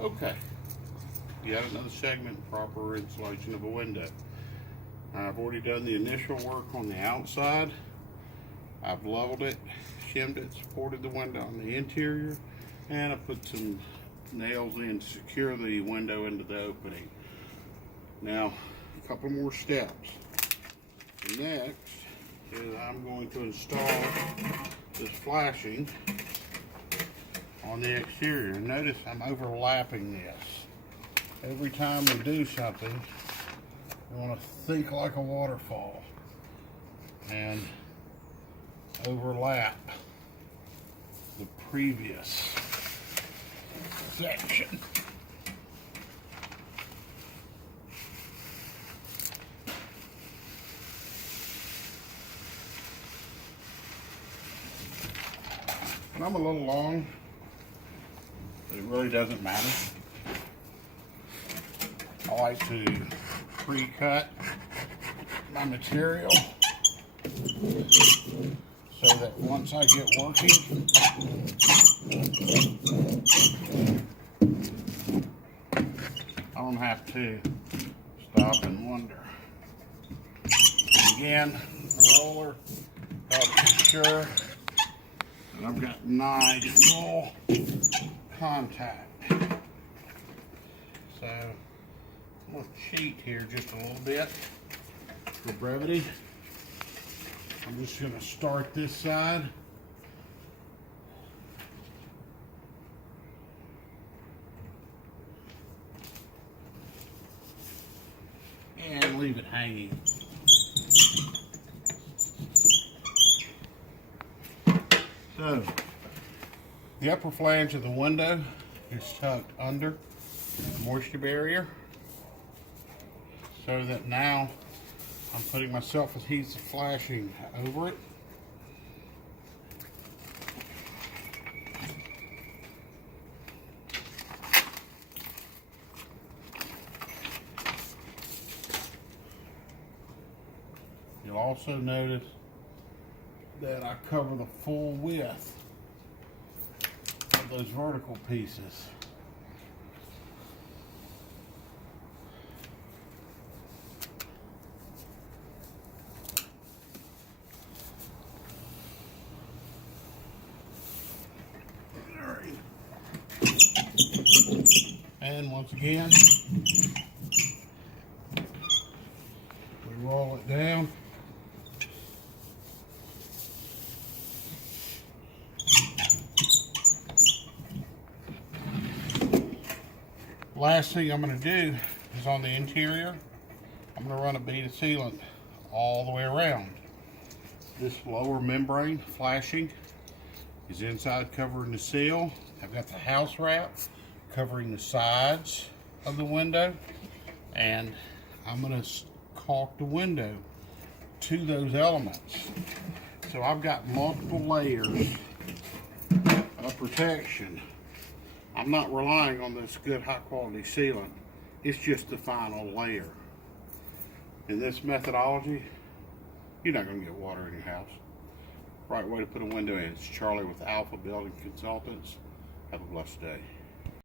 Okay, yet another segment, proper installation of a window. I've already done the initial work on the outside. I've leveled it, shimmed it, supported the window on the interior, and I put some nails in to secure the window into the opening. Now, a couple more steps. The next is I'm going to install this flashing on the exterior. Notice I'm overlapping this. Every time we do something, we want to think like a waterfall and overlap the previous section. And I'm a little long, but it really doesn't matter. I like to pre-cut my material so that once I get working, I don't have to stop and wonder. And again, the roller helps ensure that I've got nice full contact. So I'm going to cheat here just a little bit for brevity. I'm just going to start this side. And leave it hanging. So, the upper flange of the window is tucked under the moisture barrier, so that now I'm putting my self-adhesive flashing over it. You'll also notice that I cover the full width of those vertical pieces. And once again, we roll it down. Last thing I'm going to do is on the interior, I'm going to run a bead of sealant all the way around. This lower membrane flashing is inside covering the seal. I've got the house wrap covering the sides of the window, and I'm going to caulk the window to those elements. So I've got multiple layers of protection. I'm not relying on this good high quality sealant. It's just the final layer. In this methodology, you're not going to get water in your house. Right way to put a window in. It's Charlie with Alpha Building Consultants. Have a blessed day.